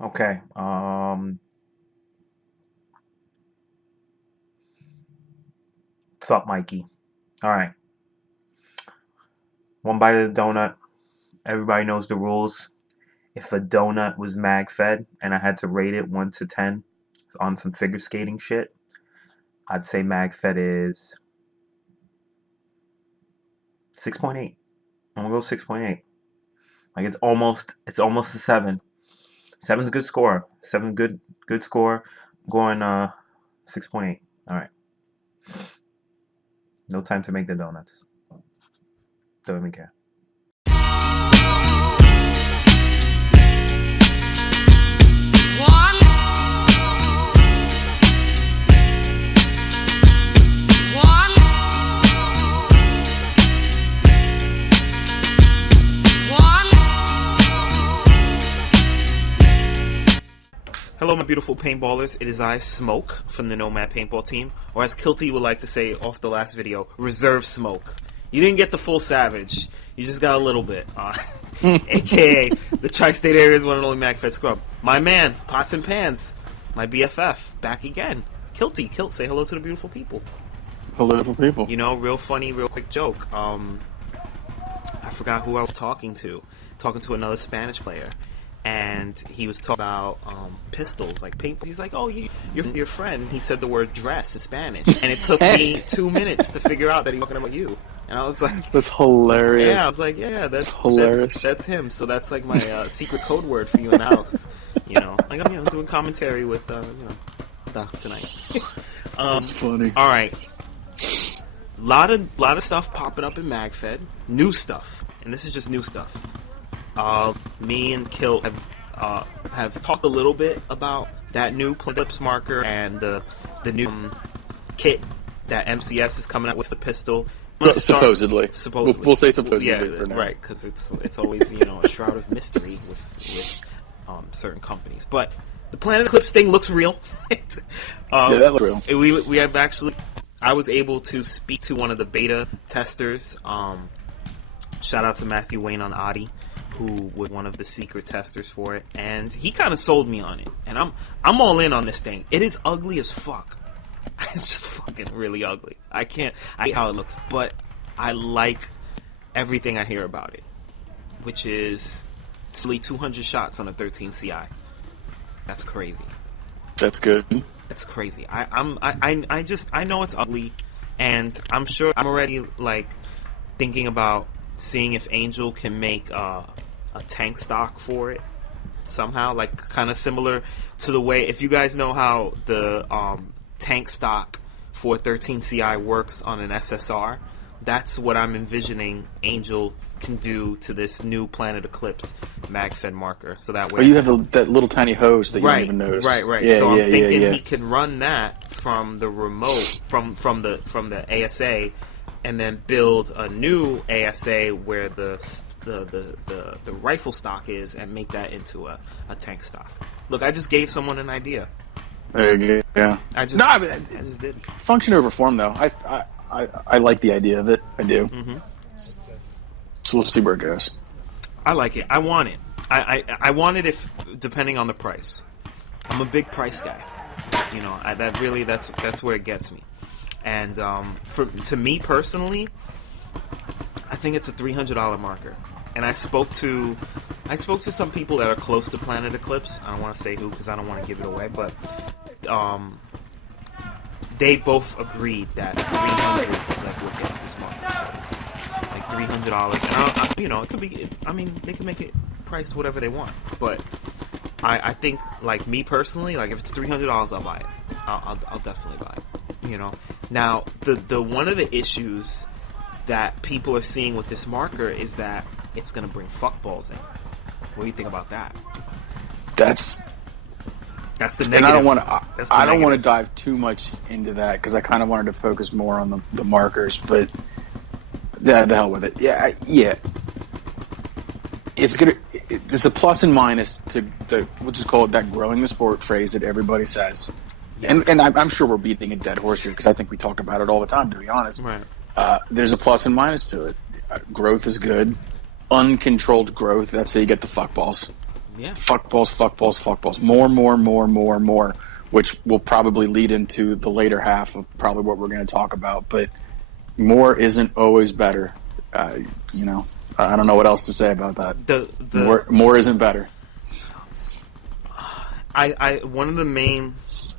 Okay. What's up, Mikey? All right. One bite of the donut. Everybody knows the rules. If a donut was magfed and I had to rate it 1 to 10 on some figure skating shit, I'd say magfed is 6.8. I'm gonna go 6.8. Like it's almost a 7. Seven's a good score. Seven good score. I'm going 6.8. All right. No time to make the donuts. Don't even care. Hello, my beautiful paintballers. It is I, Smoke, from the Nomad paintball team, or as Kilty would like to say off the last video, Reserve Smoke. You didn't get the full Savage. You just got a little bit. AKA the Tri-State Area's one and only magfed scrub. My man, Pots and Pans, my BFF, back again. Kilty, say hello to the beautiful people. Hello, beautiful people. You know, real funny, real quick joke. I forgot who I was talking to. Talking to another Spanish player. And he was talking about pistols, like paintball. He's like, "Oh, you're your friend." He said the word "dress" in Spanish, and it took me 2 minutes to figure out that he was talking about you. And I was like, "That's hilarious." Yeah, I was like, "Yeah, that's hilarious. That's him." So that's like my secret code word for you in the house. You know, like I'm doing commentary with Doc tonight. That's funny. All right, lot of stuff popping up in magfed, new stuff, and this is just new stuff. Me and Kilt have talked a little bit about that new clips marker and the new kit that MCS is coming out with the pistol. Supposedly. We'll say supposedly. Yeah, for now. Right, because it's always a shroud of mystery with certain companies. But the Planet Eclipse thing looks real. Yeah, that looks real. We have actually. I was able to speak to one of the beta testers. Shout out to Matthew Wayne on Adi, who was one of the secret testers for it, and he kind of sold me on it, and I'm all in on this thing. It is ugly as fuck. It's just fucking really ugly. I hate how it looks, but I like everything I hear about it, which is silly 200 shots on a 13 CI. That's crazy. That's good. That's crazy. I know it's ugly, and I'm sure I'm already like thinking about seeing if Angel can make a tank stock for it somehow, like kind of similar to the way, if you guys know how the tank stock for 13 CI works on an SSR, that's what I'm envisioning Angel can do to this new Planet Eclipse magfed marker. So that way, you have that little tiny hose that you don't even notice. Right. Yeah, so I'm thinking yeah. he can run that from the remote, from the ASA, and then build a new ASA where the rifle stock is, and make that into a tank stock. Look, I just gave someone an idea. There you go. Yeah. I just did. Function over form, though. I like the idea of it. I do. Mm-hmm. So we'll see where it goes. I like it. I want it. I want it if depending on the price. I'm a big price guy. You know, that's where it gets me. And to me personally, I think it's a $300 marker. And I spoke to some people that are close to Planet Eclipse. I don't want to say who because I don't want to give it away, but they both agreed that 300 is like what gets this marker. So, like $300, and it could be. I mean, they can make it priced whatever they want, but I think, like me personally, like if it's $300, I'll buy it. I'll definitely buy it. You know. Now, the one of the issues that people are seeing with this marker is that it's going to bring fuckballs in. What do you think about that? That's the negative. And I don't want to dive too much into that because I kind of wanted to focus more on the markers, but the hell with it. Yeah. It's a plus and minus to we'll just call it that growing the sport phrase that everybody says. Yeah. And I'm sure we're beating a dead horse here because I think we talk about it all the time, to be honest. Right. There's a plus and minus to it. Growth is good. Uncontrolled growth, that's how you get the fuckballs. Yeah. Fuck balls, fuck balls, fuck balls. More, which will probably lead into the later half of probably what we're going to talk about. But more isn't always better. You know, I don't know what else to say about that. More isn't better. One of the main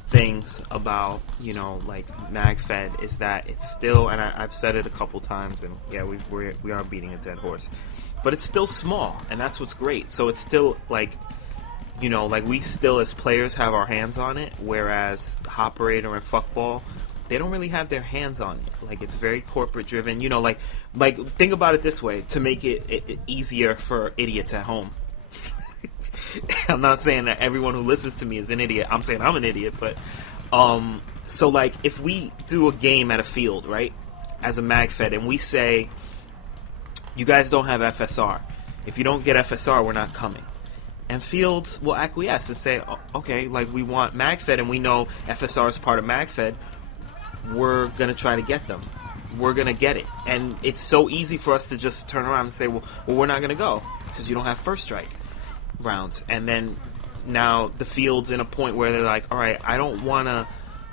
things about, you know, like magfed is that it's still, and I've said it a couple times, and yeah, we are beating a dead horse, but it's still small, and that's what's great. So it's still like, you know, like we still as players have our hands on it, whereas Hopperator and Fuckball, they don't really have their hands on it. Like, it's very corporate driven. You know, like think about it this way to make it easier for idiots at home. I'm not saying that everyone who listens to me is an idiot. I'm saying I'm an idiot, but so like if we do a game at a field, right, as a magfed, and we say, you guys don't have FSR. If you don't get FSR, we're not coming. And fields will acquiesce and say, oh, okay, like we want magfed, and we know FSR is part of magfed. We're gonna try to get them. We're gonna get it, and it's so easy for us to just turn around and say, well we're not gonna go because you don't have first strike rounds. And then now the field's in a point where they're like, all right, I don't want to,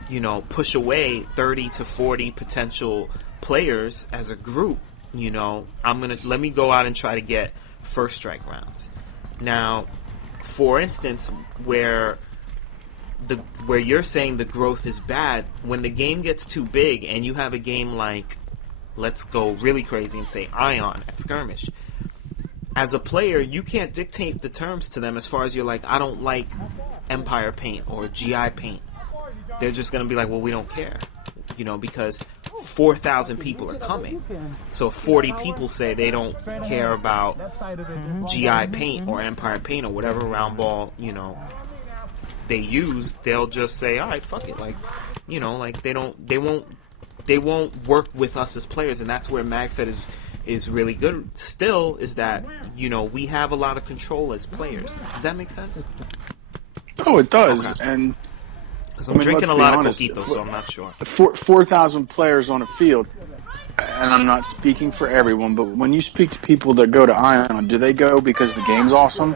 you know, push away 30 to 40 potential players as a group. You know, let me go out and try to get first strike rounds. Now, for instance, where you're saying the growth is bad, when the game gets too big and you have a game like, let's go really crazy and say Ion at Skirmish, as a player, you can't dictate the terms to them as far as you're like, I don't like Empire Paint or GI Paint. They're just going to be like, well, we don't care. You know, because 4,000 people are coming. So 40 people say they don't care about GI Paint or Empire Paint or whatever round ball, you know, they use. They'll just say, all right, fuck it. Like, you know, like they won't work with us as players. And that's where magfed is really good still, is that, you know, we have a lot of control as players. Does that make sense? Oh, it does. Okay. And because I'm drinking a lot of coquito, so I'm not sure. 4,000 players on a field, and I'm not speaking for everyone, but when you speak to people that go to Ion, do they go because the game's awesome,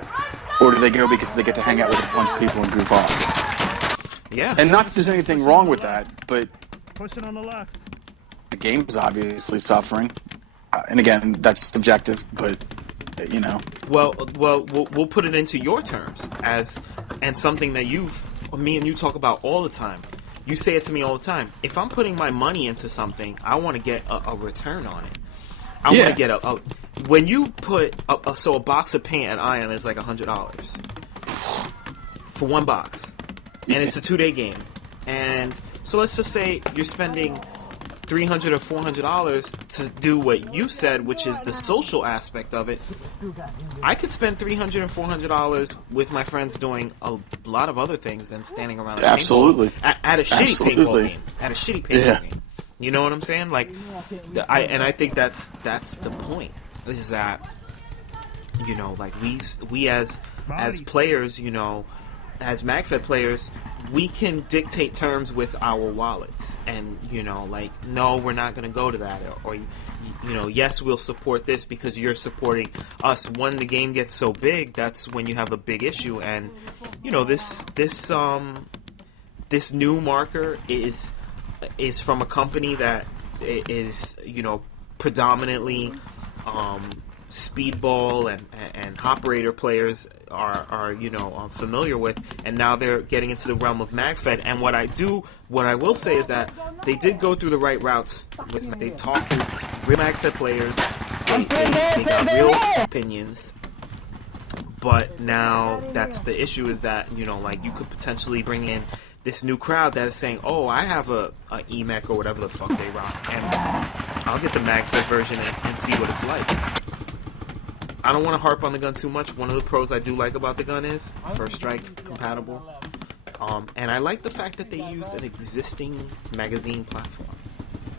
or do they go because they get to hang out with a bunch of people and goof off? Yeah. And not that there's anything wrong with that, but pushing on the left. The game's obviously suffering. And again, that's subjective, but you know. Well, we'll put it into your terms and something that me and you talk about all the time. You say it to me all the time. If I'm putting my money into something, I want to get a return on it. I want to get when you put so a box of paint at Ion is like $100 for one box, and it's a 2-day game. And so let's just say you're spending $300 or $400 to do what you said, which is the social aspect of it. I could spend $300 and $400 with my friends doing a lot of other things than standing around at a shitty paintball game. At a shitty paintball game. You know what I'm saying? Like, I think that's the point. Is that, you know, like we as players, you know, as magfed players, we can dictate terms with our wallets, and, you know, like, no, we're not going to go to that, or you know, yes, we'll support this because you're supporting us. When the game gets so big, that's when you have a big issue. And, you know, this new marker is from a company that is, you know, predominantly speedball and Hopperator players are you know, familiar with, and now they're getting into the realm of magfed. And what I will say is that they did go through the right routes with. They talked to real magfed players. They got real opinions. But now that's the issue, is that, you know, like, you could potentially bring in this new crowd that is saying, oh, I have a EMEC or whatever the fuck they rock, and I'll get the magfed version and see what it's like. I don't want to harp on the gun too much. One of the pros I do like about the gun is first strike compatible. And I like the fact that they used an existing magazine platform.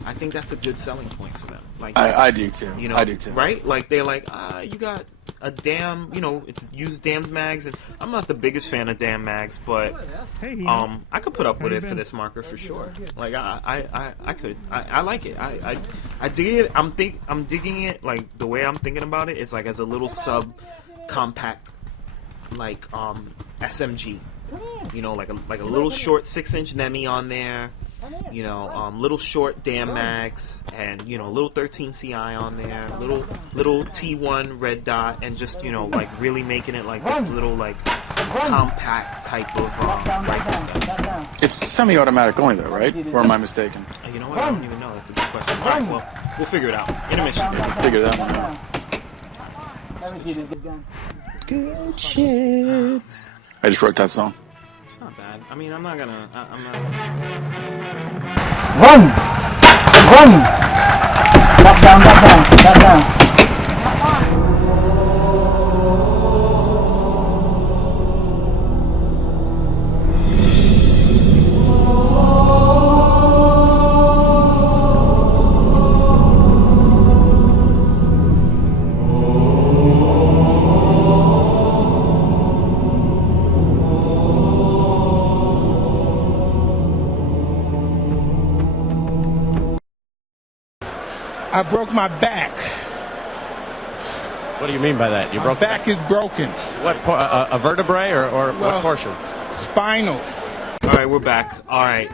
I think that's a good selling point for them. Like, I do too. You know, I do too. Right? Like, they're like, you got a damn, you know, it's used damn mags, and I'm not the biggest fan of damn mags, but I could put up with it for this marker for sure. Like, I could. I like it. I dig it. I'm digging it. Like, the way I'm thinking about it is like as a little sub compact like SMG. You know, like a little short 6-inch Nemi on there. You know, little short damn mags, and you know, little 13 CI on there, little T1 red dot, and just, you know, like really making it like this little like compact type of rifle set. It's semi-automatic only though, right? Or am I mistaken? You know what? I don't even know. That's a good question. All right, well, we'll figure it out. Intermission. Yeah, we'll figure that one out. Let me see this gun. Good shit. I just wrote that song. It's not bad. I mean, I'm not gonna. I'm not. Run! Run! Back down, back down, back down. I broke my back. What do you mean by that? My back is broken. What, a vertebrae or Well, what portion? Spinal. All right, we're back. All right.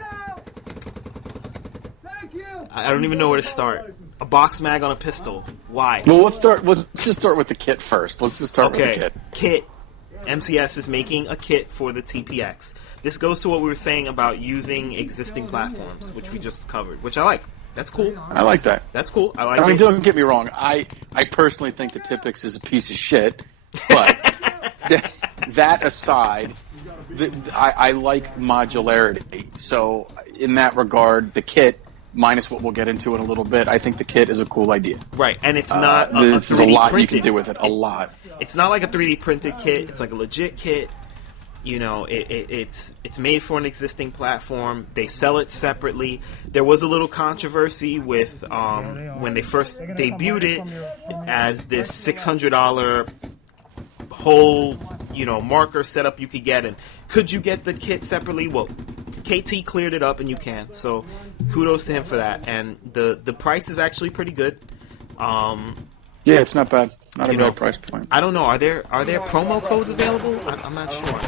I don't even know where to start. A box mag on a pistol. Why? Well, let's just start with the kit first. Let's just start with the kit. Kit. MCS is making a kit for the TPX. This goes to what we were saying about using existing platforms, which we just covered, which I like. That's cool. I like that. That's cool. I like I mean, it. don't get me wrong. I personally think the Tipix is a piece of shit, but that aside, I like modularity. So in that regard, the kit, minus what we'll get into in a little bit, I think the kit is a cool idea. Right, and it's not There's a 3D lot printed. you can do with it. A lot. It's not like a 3D printed kit. It's like a legit kit. You know, it's made for an existing platform. They sell it separately. There was a little controversy with when they first debuted it as this $600 whole, you know, marker setup you could get. And could you get the kit separately? Well, KT cleared it up, and you can. So kudos to him for that. And the price is actually pretty good. Yeah, it's not bad. Not a You know, bad price point. I don't know. Are there promo codes available? I'm not sure.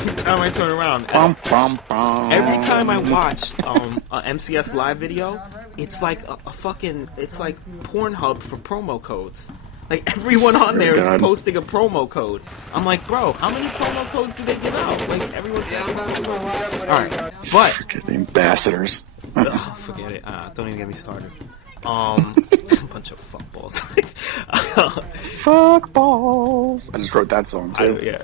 Every time I turn around, every time I watch an MCS live video, it's like a fucking, it's like Pornhub for promo codes. Like everyone on there is posting a promo code. I'm like, bro, how many promo codes do they give out? Like everyone's all right, but The ambassadors. oh, forget it. Don't even get me started. Bunch of fuckballs. Fuck balls. I just wrote that song too. Yeah,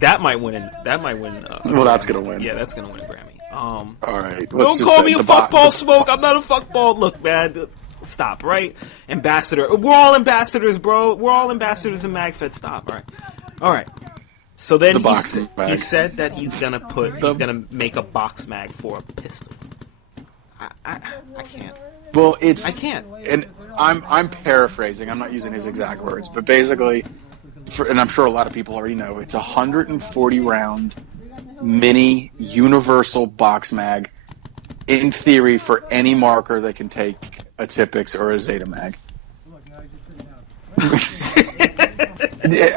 that might win. That might win. Well, that's gonna win. Yeah, that's gonna win a Grammy. All right. Don't call me a fuckball, Smoke. I'm not a fuckball. Look, man. Stop, right? Ambassador. We're all ambassadors, bro. We're all ambassadors in MagFed. Stop, all right. So then he said that he's gonna make a box mag for a pistol. I can't. Well, I can't. And I'm paraphrasing. I'm not using his exact words, but basically, and I'm sure a lot of people already know, it's a 140 round mini universal box mag. In theory, for any marker that can take a Tipix or a Zeta mag.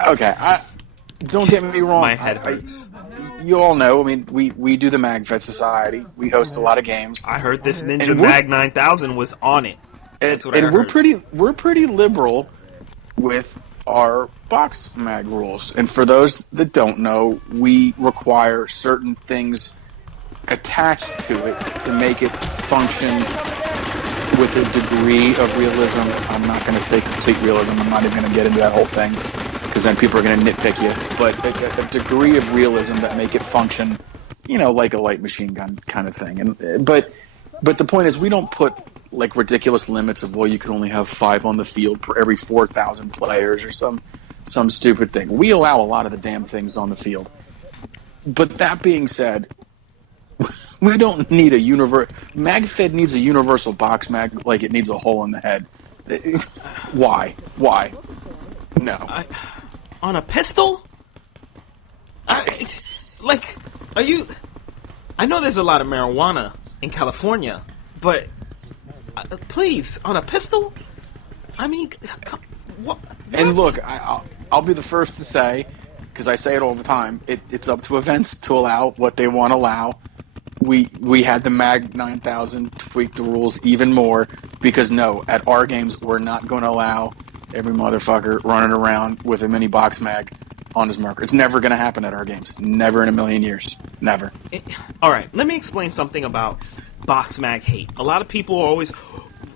Okay, don't get me wrong. My head hurts. You all know. I mean, we do the MagFed Society. We host a lot of games. I heard this Ninja Mag 9000 was on it. That's what I heard. We're pretty liberal with our box mag rules. And for those that don't know, we require certain things attached to it to make it function with a degree of realism. I'm not going to say complete realism. I'm not even going to get into that whole thing because then people are going to nitpick you. But a degree of realism that make it function, you know, like a light machine gun kind of thing. And but the point is, we don't put like ridiculous limits of, well, you can only have 5 on the field per every 4,000 players or some stupid thing. We allow a lot of the damn things on the field. But that being said, we don't need a MagFed needs a universal box mag like it needs a hole in the head. Why? No. On a pistol? Are you... I know there's a lot of marijuana in California, but please, on a pistol? I mean, what? And look, I'll be the first to say because I say it all the time. It's up to events to allow what they want to allow. We had the Mag 9000 tweak the rules even more because no, at our games we're not going to allow every motherfucker running around with a mini box mag on his marker. It's never going to happen at our games. Never in a million years. Never. All right, let me explain something about box mag hate. A lot of people are always,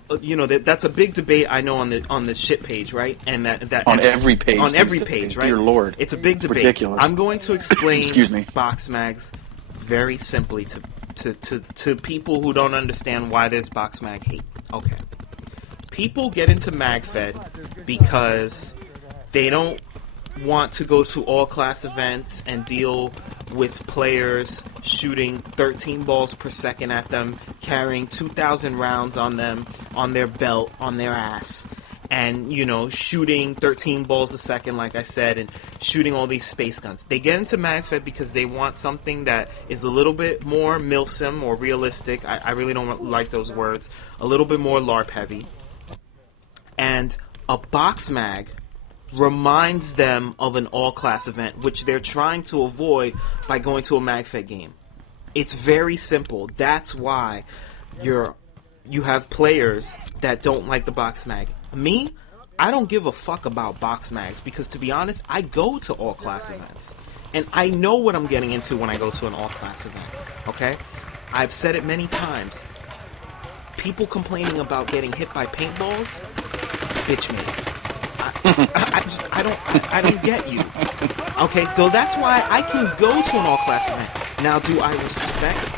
that's a big debate I know on the shit page, right? And that on every page. On every page, right? Dear Lord, it's a big debate. Ridiculous. I'm going to explain Excuse me. box mags very simply to people who don't understand why there's box mag hate. Okay, people get into magfed because they don't want to go to all class events and deal with players shooting 13 balls per second at them, carrying 2,000 rounds on them, on their belt, on their ass, and, shooting 13 balls a second, like I said, and shooting all these space guns. They get into magfed because they want something that is a little bit more milsim or realistic. I really don't like those words. A little bit more LARP heavy. And a box mag reminds them of an all-class event, which they're trying to avoid by going to a magfed game. It's very simple. That's why you have players that don't like the box mag. Me, I don't give a fuck about box mags because, to be honest, I go to all-class events. And I know what I'm getting into when I go to an all-class event. Okay? I've said it many times. People complaining about getting hit by paintballs, bitch me. I don't get you. Okay, so that's why I can go to an all-class event. Now, do I respect?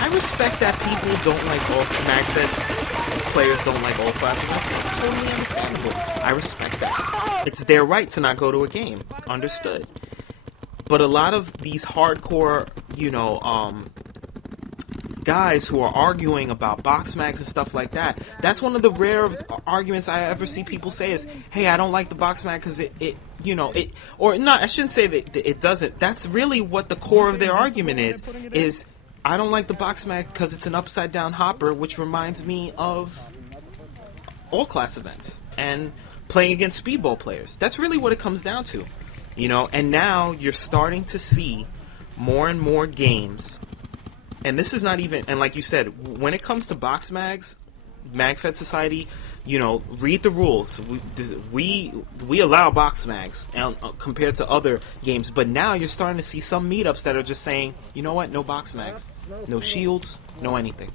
I respect that people don't like all magfed players don't like all-class events. That's totally understandable. I respect that. It's their right to not go to a game. Understood. But a lot of these hardcore, guys who are arguing about box mags and stuff like that, that's one of the rare arguments I ever see people say is, hey, I don't like the box mag because I shouldn't say that it doesn't. That's really what the core of their argument is I don't like the box mag because it's an upside down hopper, which reminds me of all class events and playing against speedball players. That's really what it comes down to, and now you're starting to see more and more games. And this is not even, and like you said, when it comes to box mags, MagFed Society, read the rules. We allow box mags compared to other games, but now you're starting to see some meetups that are just saying, you know what, no box mags, no shields, no anything.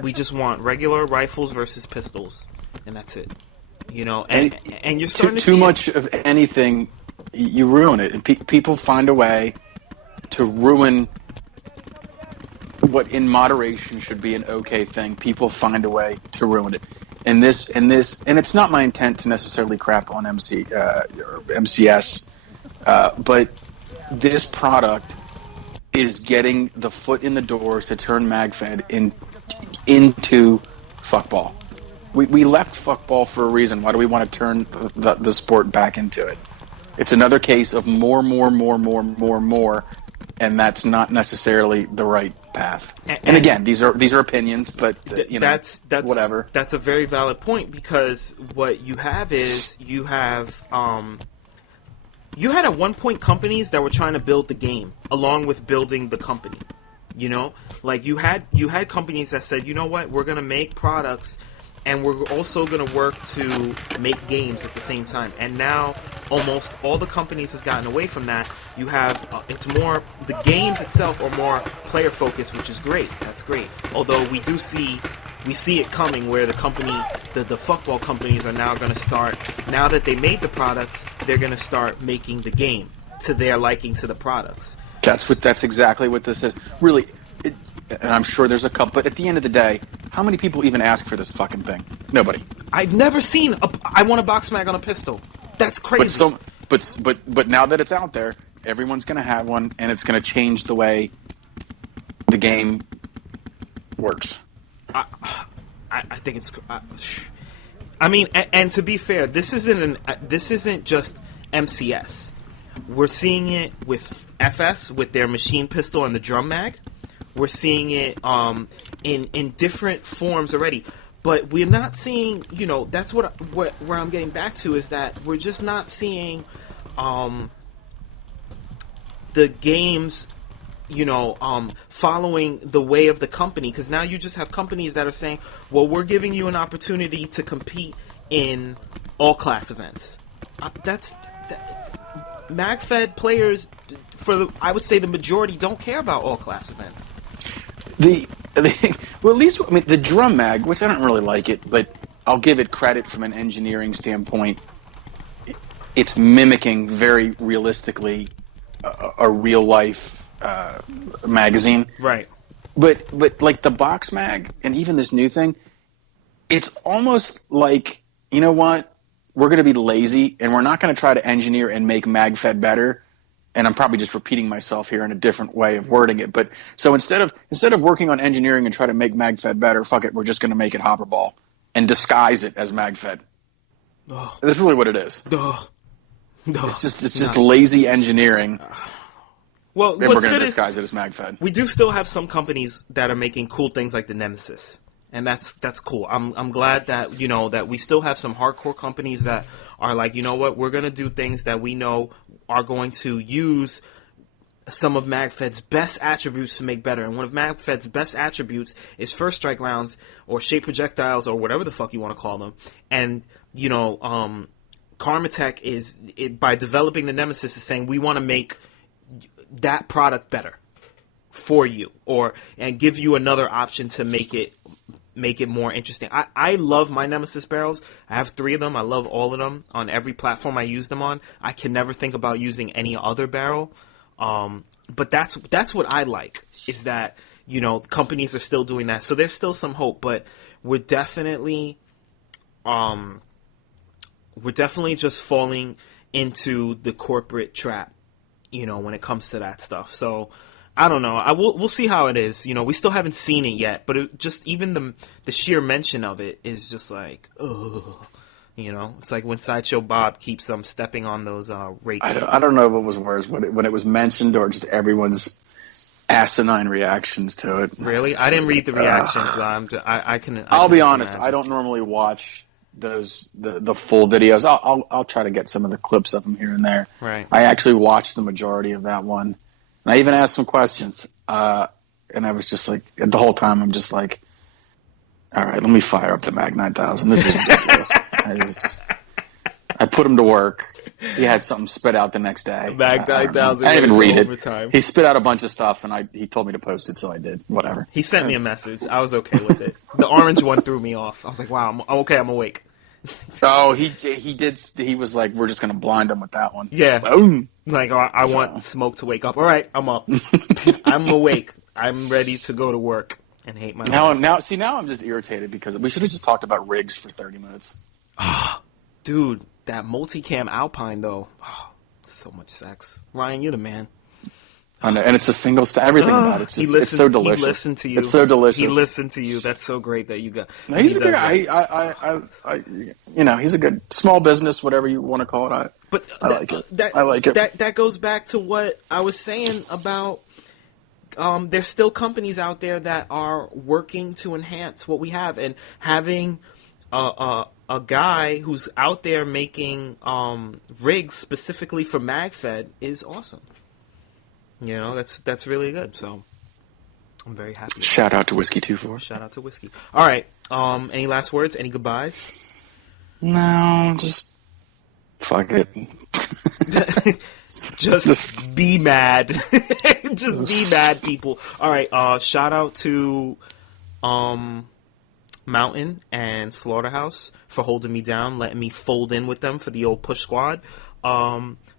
We just want regular rifles versus pistols, and that's it. And you're starting to see too much of anything, you ruin it, and people find a way to ruin what in moderation should be an okay thing. People find a way to ruin it. And it's not my intent to necessarily crap on or MCS, but this product is getting the foot in the door to turn MagFed into fuckball. We left fuckball for a reason. Why do we want to turn the sport back into it? It's another case of more, and that's not necessarily the right path. And again, these are opinions, but that's whatever. That's a very valid point, because what you have is you had at one point companies that were trying to build the game along with building the company. Like you had companies that said, you know what, we're gonna make products and we're also going to work to make games at the same time. And now almost all the companies have gotten away from that. You have, it's more, the games itself are more player focused, which is great. That's great. Although we see it coming where the fuckball companies are now going to start, now that they made the products, they're going to start making the game to their liking to the products. That's exactly what this is. Really, and I'm sure there's a couple, but at the end of the day, how many people even ask for this fucking thing? Nobody. I've never seen I want a box mag on a pistol. That's crazy. But now that it's out there, everyone's going to have one, and it's going to change the way the game works. I think it's. I mean, and to be fair, this isn't just MCS. We're seeing it with FS with their machine pistol and the drum mag. We're seeing it in different forms already, but we're not seeing. That's where I'm getting back to, is that we're just not seeing the games, following the way of the company, because now you just have companies that are saying, well, we're giving you an opportunity to compete in all class events. magfed players, I would say the majority don't care about all class events. Well, at least the drum mag, which I don't really like it, but I'll give it credit from an engineering standpoint. It's mimicking very realistically a real life magazine, right? But like the box mag and even this new thing, it's almost like, you know what? We're going to be lazy and we're not going to try to engineer and make magfed better. And I'm probably just repeating myself here in a different way of wording it. But so instead of working on engineering and try to make magfed better, fuck it, we're just going to make it Hopperball and disguise it as magfed. Oh. That's really what it is. Oh. No, it's just lazy engineering. Well, we're going to disguise it as magfed. We do still have some companies that are making cool things like the Nemesis, and that's cool. I'm glad that that we still have some hardcore companies that are like, you know what, we're going to do things that we know are going to use some of magfed's best attributes to make better. And one of magfed's best attributes is first strike rounds or shape projectiles or whatever the fuck you want to call them. And Karmatech is by developing the Nemesis is saying we want to make that product better for you, and give you another option to make it more interesting. I love my Nemesis barrels. I have 3 of them. I love all of them on every platform I use them on. I can never think about using any other barrel. But that's what I like, is that companies are still doing that. So there's still some hope, but we're definitely just falling into the corporate trap, when it comes to that stuff. So I don't know. We'll see how it is. We still haven't seen it yet, but even the sheer mention of it is just like, ugh. It's like when Sideshow Bob keeps stepping on those rakes. I don't know what was worse, when it was mentioned or just everyone's asinine reactions to it. Really? I didn't read the reactions. I'll be honest. Imagine. I don't normally watch the full videos. I'll try to get some of the clips of them here and there. Right. I actually watched the majority of that one, and I even asked some questions. And I was just like, the whole time I'm just like, all right, let me fire up the Mag 9000. This is ridiculous. I put him to work. He had something spit out the next day. Mag 9000. I didn't even read overtime. He spit out a bunch of stuff, and he told me to post it, so I did. Whatever. He sent me a message. I was okay with it. The orange one threw me off. I was like, wow, I'm okay. I'm awake. Oh, he did. He was like, we're just gonna blind him with that one. Yeah. Boom. Like, I want Smoke to wake up. All right, I'm up. I'm awake. I'm ready to go to work and hate my life. Now I'm just irritated because we should have just talked about rigs for 30 minutes. Dude, that multicam Alpine though. Oh, so much sex. Ryan, you're the man. And it's a single everything about it. It's so delicious. He listened to you. It's so delicious. He listened to you. That's so great that you got. He's a good guy. He's a good small business, whatever you want to call it. I like it. I like it. That goes back to what I was saying about. There's still companies out there that are working to enhance what we have, and having a guy who's out there making rigs specifically for magfed is awesome. That's really good. So I'm very happy. Shout out to Whiskey 24. Shout out to Whiskey. All right. Any last words? Any goodbyes? No, just fuck it. Just be mad. Just be mad, people. All right. Shout out to Mountain and Slaughterhouse for holding me down, letting me fold in with them for the old push squad.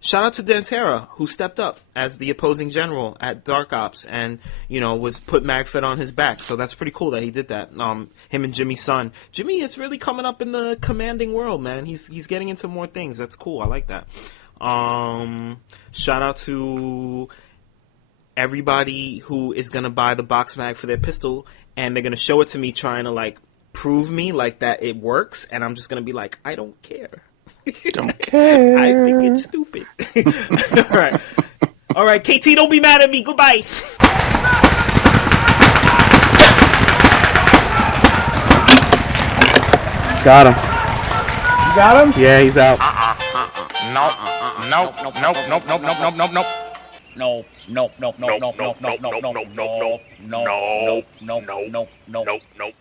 Shout out to Dantera, who stepped up as the opposing general at Dark Ops and, was put magfed on his back. So that's pretty cool that he did that. Him and Jimmy's son. Jimmy is really coming up in the commanding world, man. He's getting into more things. That's cool. I like that. Shout out to everybody who is going to buy the box mag for their pistol, and they're going to show it to me trying to, prove me, that it works, and I'm just going to be like, I don't care. Don't care. I think it's stupid. All right, KT, don't be mad at me. Goodbye. Got him. You got him? Yeah, he's out. Nope. nope, nope, nope, nope, nope, nope, nope, nope, nope, nope, nope, nope, nope, nope, nope, nope, nope.